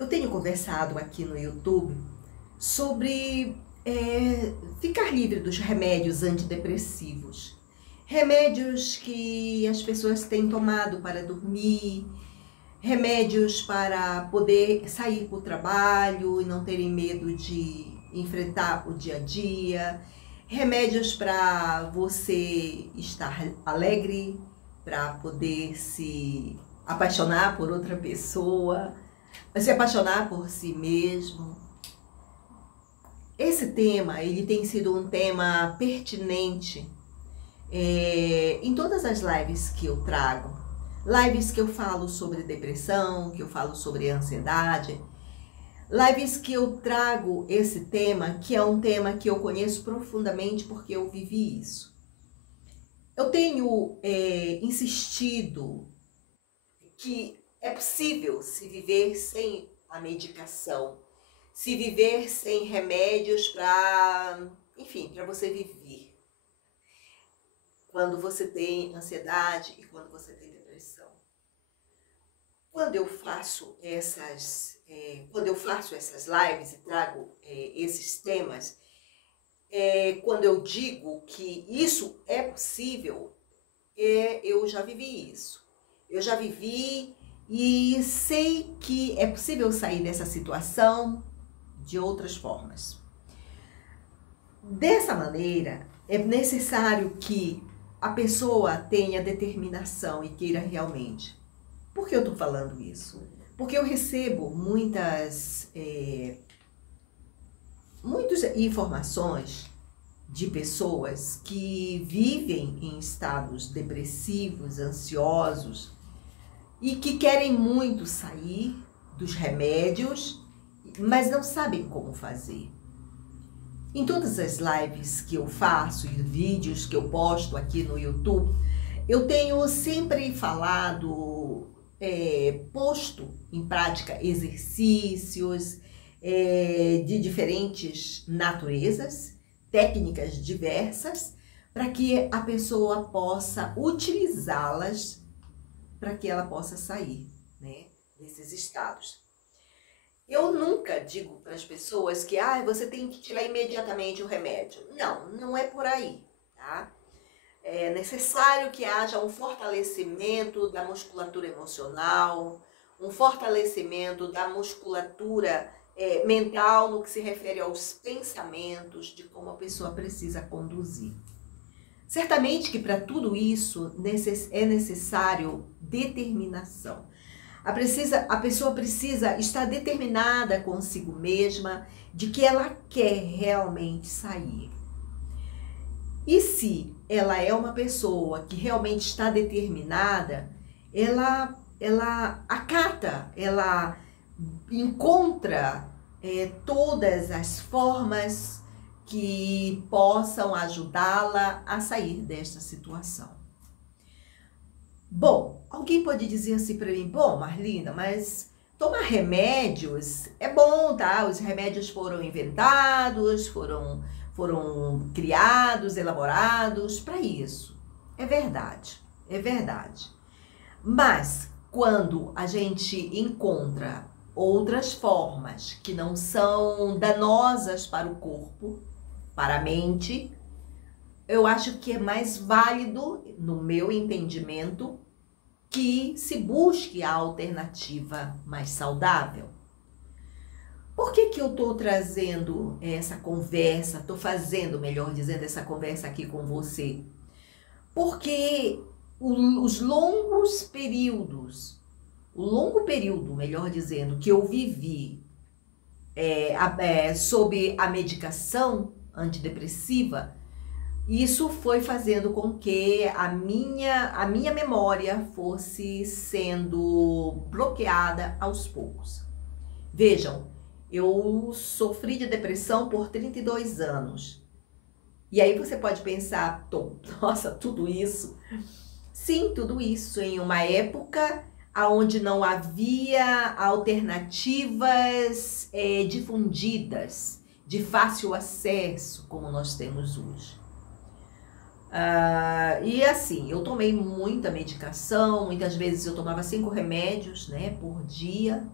Eu tenho conversado aqui no YouTube sobre ficar livre dos remédios antidepressivos. Remédios que as pessoas têm tomado para dormir, remédios para poder sair para o trabalho e não terem medo de enfrentar o dia a dia, remédios para você estar alegre, para poder se apaixonar por outra pessoa, se apaixonar por si mesmo. Esse tema, ele tem sido um tema pertinente em todas as lives que eu trago. Lives que eu falo sobre depressão, que eu falo sobre ansiedade. Lives que eu trago esse tema, que é um tema que eu conheço profundamente porque eu vivi isso. Eu tenho insistido que é possível se viver sem a medicação, se viver sem remédios para, enfim, para você viver. Quando você tem ansiedade e quando você tem depressão. Quando eu faço essas lives e trago esses temas, quando eu digo que isso é possível, eu já vivi isso. Eu já vivi e sei que é possível sair dessa situação de outras formas. Dessa maneira, é necessário que a pessoa tenha determinação e queira realmente. Por que eu estou falando isso? Porque eu recebo muitas informações de pessoas que vivem em estados depressivos, ansiosos e que querem muito sair dos remédios, mas não sabem como fazer. Em todas as lives que eu faço e vídeos que eu posto aqui no YouTube, eu tenho sempre falado, posto em prática exercícios de diferentes naturezas, técnicas diversas, para que a pessoa possa utilizá-las para que ela possa sair, né, desses estados. Eu nunca digo para as pessoas que você tem que tirar imediatamente o remédio. Não, não é por aí, tá? É necessário que haja um fortalecimento da musculatura emocional, um fortalecimento da musculatura mental no que se refere aos pensamentos, de como a pessoa precisa conduzir. Certamente que para tudo isso é necessário determinação. A pessoa precisa estar determinada consigo mesma de que ela quer realmente sair. E se ela é uma pessoa que realmente está determinada, ela acata, ela encontra todas as formas que possam ajudá-la a sair desta situação. Bom, alguém pode dizer assim para mim, bom, Marlinda, mas tomar remédios é bom, tá? Os remédios foram inventados, foram criados, elaborados para isso. É verdade, é verdade. Mas quando a gente encontra outras formas que não são danosas para o corpo, para a mente, eu acho que é mais válido, no meu entendimento, que se busque a alternativa mais saudável. Por que eu estou trazendo essa conversa, estou fazendo, melhor dizendo, essa conversa aqui com você? Porque os longos períodos, o longo período, melhor dizendo, que eu vivi sob a medicação antidepressiva, isso foi fazendo com que a minha memória fosse sendo bloqueada aos poucos. Vejam, eu sofri de depressão por 32 anos. E aí você pode pensar, nossa, tudo isso? Sim, tudo isso em uma época onde não havia alternativas difundidas, de fácil acesso, como nós temos hoje. E assim, eu tomei muita medicação, muitas vezes eu tomava 5 remédios, né, por dia,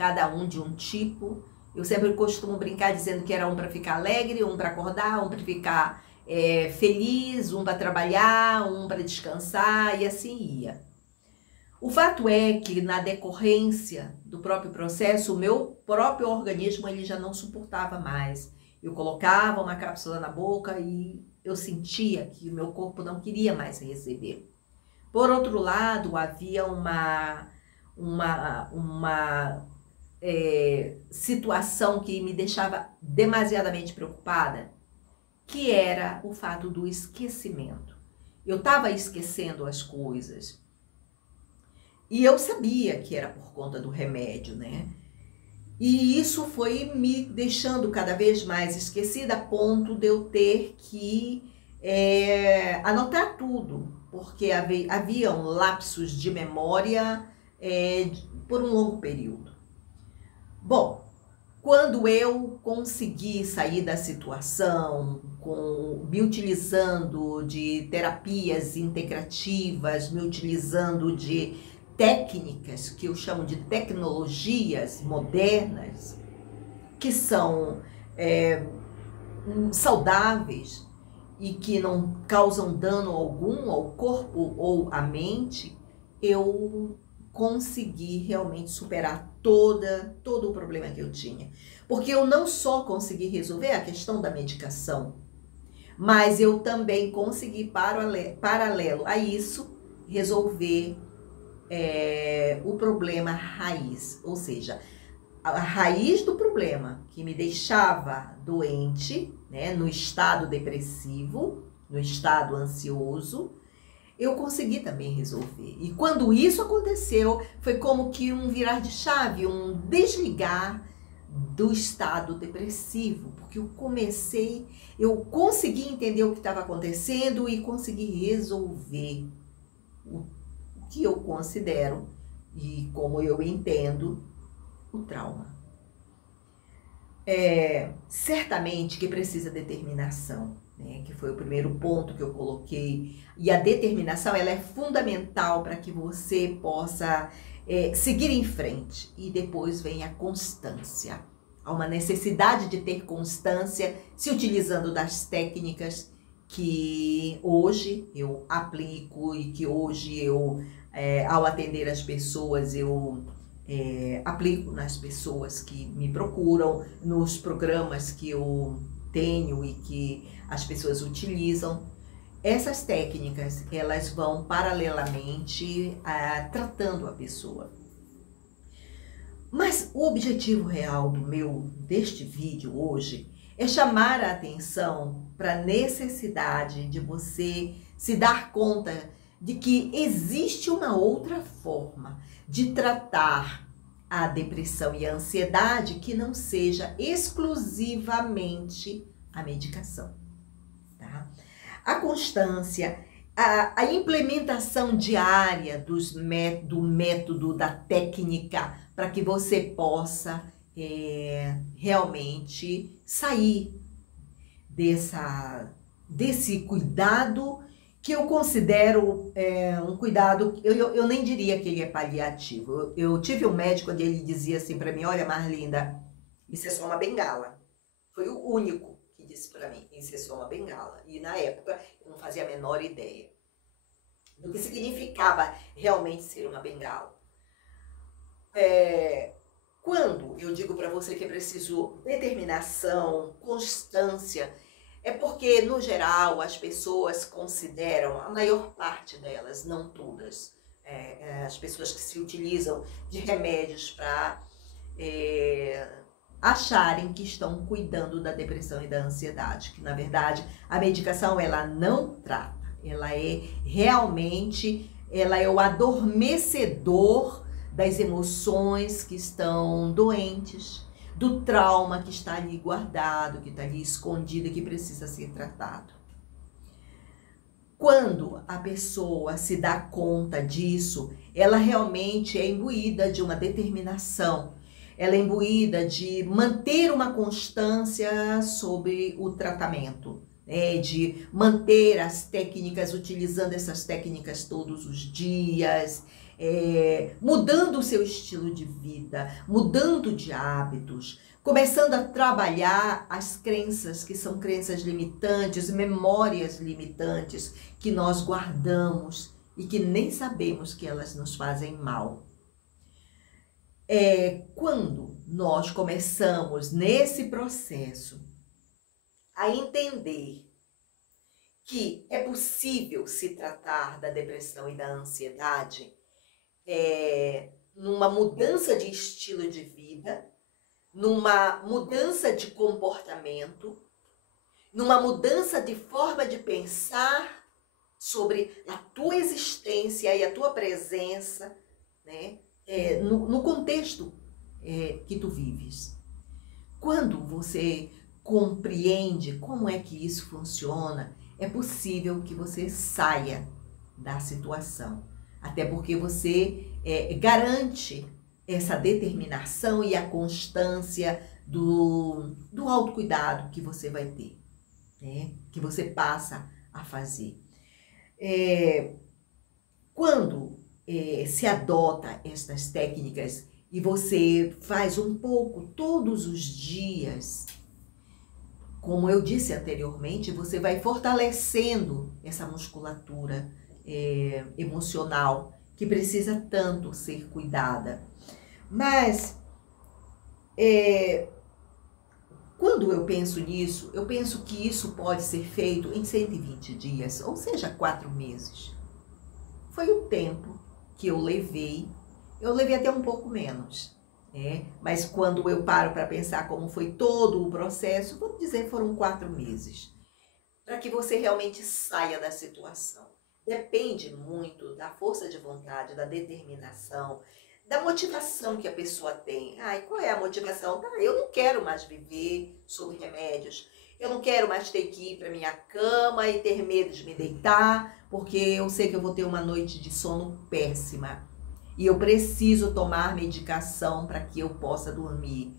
cada um de um tipo. Eu sempre costumo brincar dizendo que era um para ficar alegre, um para acordar, um para ficar feliz, um para trabalhar, um para descansar, e assim ia. O fato é que, na decorrência do próprio processo, o meu próprio organismo ele já não suportava mais. Eu colocava uma cápsula na boca e eu sentia que o meu corpo não queria mais receber. Por outro lado, havia uma situação que me deixava demasiadamente preocupada, que era o fato do esquecimento. Eu estava esquecendo as coisas. E eu sabia que era por conta do remédio, né? E isso foi me deixando cada vez mais esquecida, a ponto de eu ter que anotar tudo, porque haviam lapsos de memória por um longo período. Bom, quando eu consegui sair da situação, me utilizando de terapias integrativas, me utilizando de técnicas que eu chamo de tecnologias modernas, que são saudáveis e que não causam dano algum ao corpo ou à mente, eu consegui realmente superar todo o problema que eu tinha. Porque eu não só consegui resolver a questão da medicação, mas eu também consegui, paralelo a isso, resolver o problema raiz, ou seja, a raiz do problema que me deixava doente, né, no estado depressivo, no estado ansioso, eu consegui também resolver. E quando isso aconteceu, foi como que um virar de chave, um desligar do estado depressivo, porque eu consegui entender o que estava acontecendo e consegui resolver o que eu considero e como eu entendo o trauma. Certamente que precisa determinação, né? Que foi o primeiro ponto que eu coloquei. E a determinação ela é fundamental para que você possa seguir em frente. E depois vem a constância. Há uma necessidade de ter constância se utilizando das técnicas que hoje eu aplico e que hoje eu, ao atender as pessoas, eu aplico nas pessoas que me procuram, nos programas que eu tenho e que as pessoas utilizam. Essas técnicas, elas vão paralelamente tratando a pessoa. Mas o objetivo real deste vídeo hoje é chamar a atenção para a necessidade de você se dar conta de que existe uma outra forma de tratar a depressão e a ansiedade que não seja exclusivamente a medicação. Tá? A constância, a implementação diária do método, da técnica, para que você possa realmente sair desse cuidado que eu considero um cuidado, eu nem diria que ele é paliativo. Eu tive um médico onde ele dizia assim para mim: olha, Marlinda, isso é só uma bengala. Foi o único que disse para mim, isso é só uma bengala. E na época eu não fazia a menor ideia do que significava realmente ser uma bengala. Quando eu digo para você que é preciso determinação, constância, é porque, no geral, as pessoas consideram, a maior parte delas, não todas, as pessoas que se utilizam de remédios para acharem que estão cuidando da depressão e da ansiedade, que, na verdade, a medicação ela não trata, ela é realmente, ela é o adormecedor das emoções que estão doentes, do trauma que está ali guardado, que está ali escondido e que precisa ser tratado. Quando a pessoa se dá conta disso, ela realmente é imbuída de uma determinação, ela é imbuída de manter uma constância sobre o tratamento, de manter as técnicas, utilizando essas técnicas todos os dias, mudando o seu estilo de vida, mudando de hábitos, começando a trabalhar as crenças que são crenças limitantes, memórias limitantes que nós guardamos e que nem sabemos que elas nos fazem mal. Quando nós começamos nesse processo a entender que é possível se tratar da depressão e da ansiedade numa mudança de estilo de vida, numa mudança de comportamento, numa mudança de forma de pensar sobre a tua existência e a tua presença, né? No contexto que tu vives. Quando você compreende como é que isso funciona, é possível que você saia da situação. Até porque você garante essa determinação e a constância do autocuidado que você vai ter, né? Que você passa a fazer. Quando se adota estas técnicas e você faz um pouco todos os dias, como eu disse anteriormente, você vai fortalecendo essa musculatura emocional que precisa tanto ser cuidada. Mas quando eu penso nisso, eu penso que isso pode ser feito em 120 dias, ou seja, 4 meses. Foi o tempo que eu levei até um pouco menos, né? Mas quando eu paro para pensar como foi todo o processo, vamos dizer, foram 4 meses, para que você realmente saia da situação. Depende muito da força de vontade, da determinação, da motivação que a pessoa tem. E qual é a motivação? Eu não quero mais viver sob remédios. Eu não quero mais ter que ir para minha cama e ter medo de me deitar, porque eu sei que eu vou ter uma noite de sono péssima. E eu preciso tomar medicação para que eu possa dormir.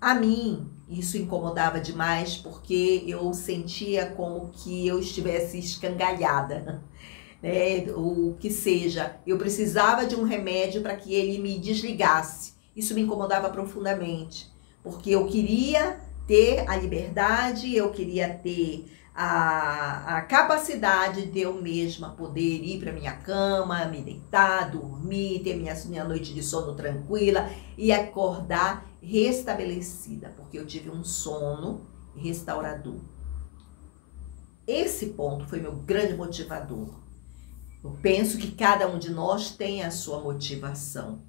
A mim, isso incomodava demais, porque eu sentia como que eu estivesse escangalhada, né? O que seja, eu precisava de um remédio para que ele me desligasse. Isso me incomodava profundamente, porque eu queria ter a liberdade, eu queria ter a capacidade de eu mesma poder ir para minha cama, me deitar, dormir, ter minha noite de sono tranquila e acordar restabelecida, porque eu tive um sono restaurador. Esse ponto foi meu grande motivador. Eu penso que cada um de nós tem a sua motivação,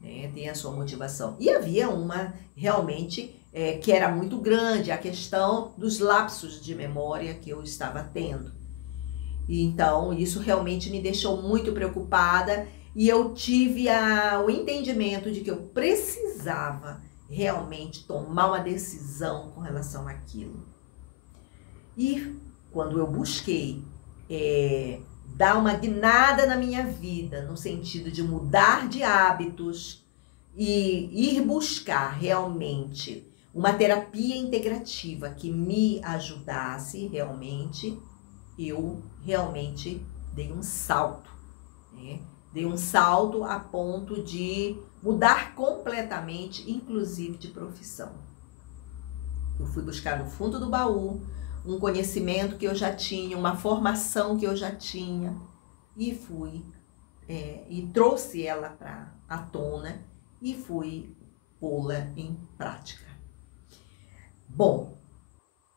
né? Tem a sua motivação. E havia uma realmente que era muito grande, a questão dos lapsos de memória que eu estava tendo. E então, isso realmente me deixou muito preocupada e eu tive o entendimento de que eu precisava realmente tomar uma decisão com relação àquilo. E quando eu busquei dar uma guinada na minha vida, no sentido de mudar de hábitos e ir buscar realmente uma terapia integrativa que me ajudasse realmente, eu realmente dei um salto, né? Dei um salto a ponto de mudar completamente, inclusive de profissão. Eu fui buscar no fundo do baú um conhecimento que eu já tinha, uma formação que eu já tinha, e fui e trouxe ela à tona e fui pô-la em prática. Bom,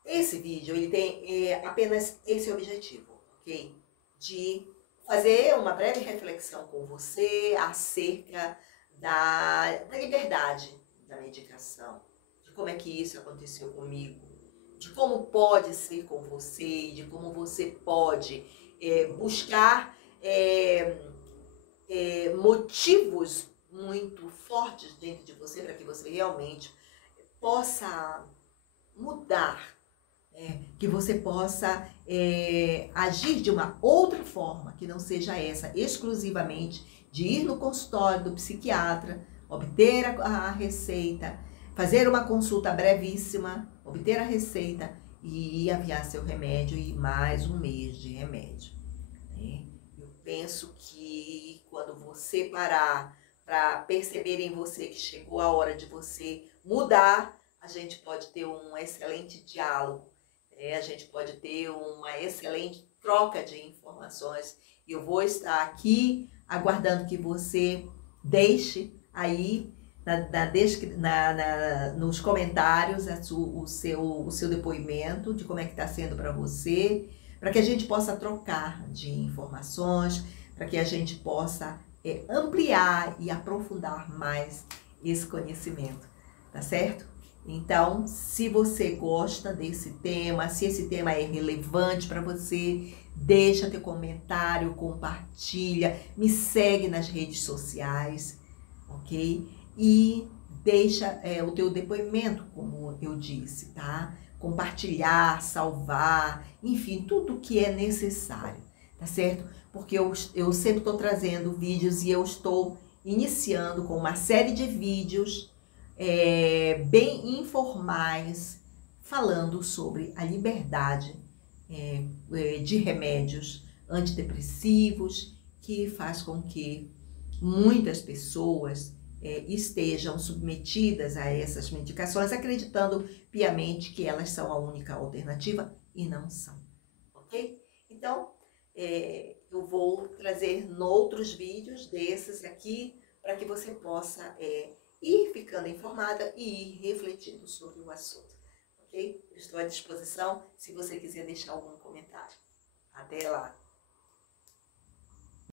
esse vídeo ele tem apenas esse objetivo, ok? De fazer uma breve reflexão com você acerca da liberdade da medicação, de como é que isso aconteceu comigo, de como pode ser com você, de como você pode buscar motivos muito fortes dentro de você para que você realmente possa mudar, que você possa agir de uma outra forma, que não seja essa exclusivamente de ir no consultório do psiquiatra, obter a receita, fazer uma consulta brevíssima, obter a receita e enviar seu remédio e mais um mês de remédio. Eu penso que quando você parar para perceber em você que chegou a hora de você mudar, a gente pode ter um excelente diálogo, a gente pode ter uma excelente troca de informações. E eu vou estar aqui aguardando que você deixe aí nos comentários o seu depoimento de como é que está sendo para você, para que a gente possa trocar de informações, para que a gente possa ampliar e aprofundar mais esse conhecimento, tá certo? Então, se você gosta desse tema, se esse tema é relevante para você, deixa teu comentário, compartilha, me segue nas redes sociais, ok? E deixa o teu depoimento, como eu disse, tá? Compartilhar, salvar, enfim, tudo que é necessário, tá certo? Porque eu sempre estou trazendo vídeos e eu estou iniciando com uma série de vídeos bem informais, falando sobre a liberdade de remédios antidepressivos, que faz com que muitas pessoas estejam submetidas a essas medicações, acreditando piamente que elas são a única alternativa, e não são, ok? Então, eu vou trazer outros vídeos desses aqui, para que você possa ir ficando informada e ir refletindo sobre o assunto, ok? Eu estou à disposição se você quiser deixar algum comentário. Até lá!